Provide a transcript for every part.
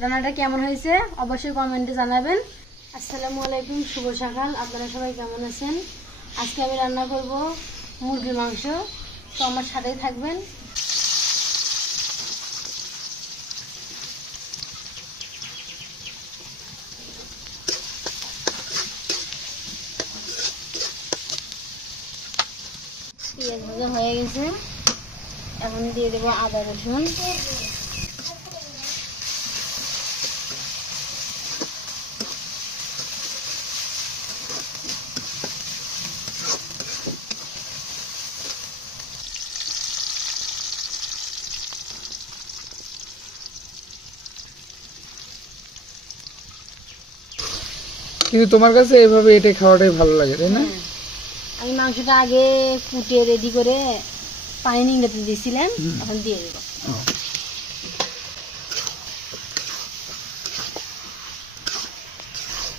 রান্নাটা কেমন হয়েছে অবশ্যই কমেন্টে জানাবেন। আসসালামু আলাইকুম, শুভ সকাল। আপনারা সবাই কেমন আছেন? আজকে আমি রান্না করব মুরগির মাংস, তো আমার সাথেই থাকবেন। পেঁয়াজ ভাজা হয়ে গেছে, এখন দিয়ে দেবো আদা রসুন। কিন্তু তোমার কাছে এভাবে এটা খাওয়াটাই ভালো লাগে, তাই না? আমি মাংসটা আগে কুটে রেডি করে পানি নিংড়াতে দিয়েছিলাম, এখন দিয়ে দেব।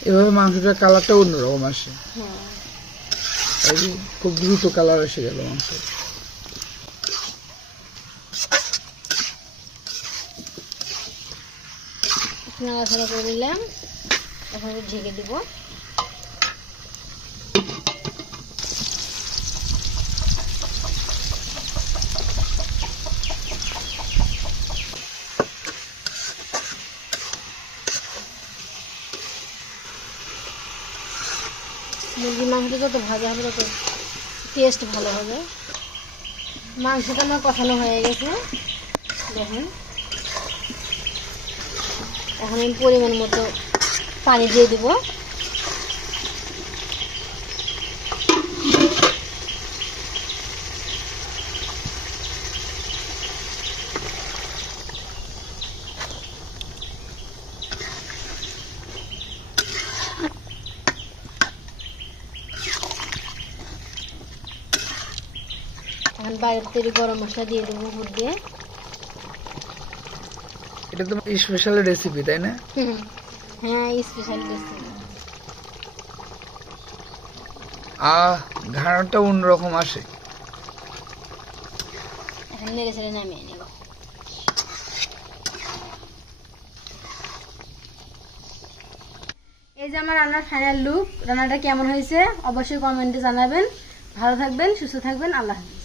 এভাবে মাংসটার কালারটা অন্যরকম আসে, খুব দ্রুত কালার এসে গেল মাংস। নাড়াচাড়া করে দিলাম, এখন ঢেকে দিব। মুরগির মাংসটা যত ভাজা হবে তত টেস্ট ভালো হবে। মাংসটা আমার কষানো হয়ে গেছে, দেখুন। এখন আমি পরিমাণ মতো পানি দিয়ে দেব। এখন বাইরের তৈরি গরম মশলা দিয়ে দেবো উপর দিয়ে। এটা তোমার স্পেশাল রেসিপি, তাই না? হ্যাঁ, স্পেশাল রেসিপি। ঘ্রাণটা অন্যরকম আসে। এখন নেড়ে ছেড়ে নামিয়ে নেব। এই যে আমার রান্নার ফাইনাল লুক। রান্নাটা কেমন হয়েছে অবশ্যই কমেন্টে জানাবেন। ভালো থাকবেন, সুস্থ থাকবেন, আল্লাহ হাফেজ।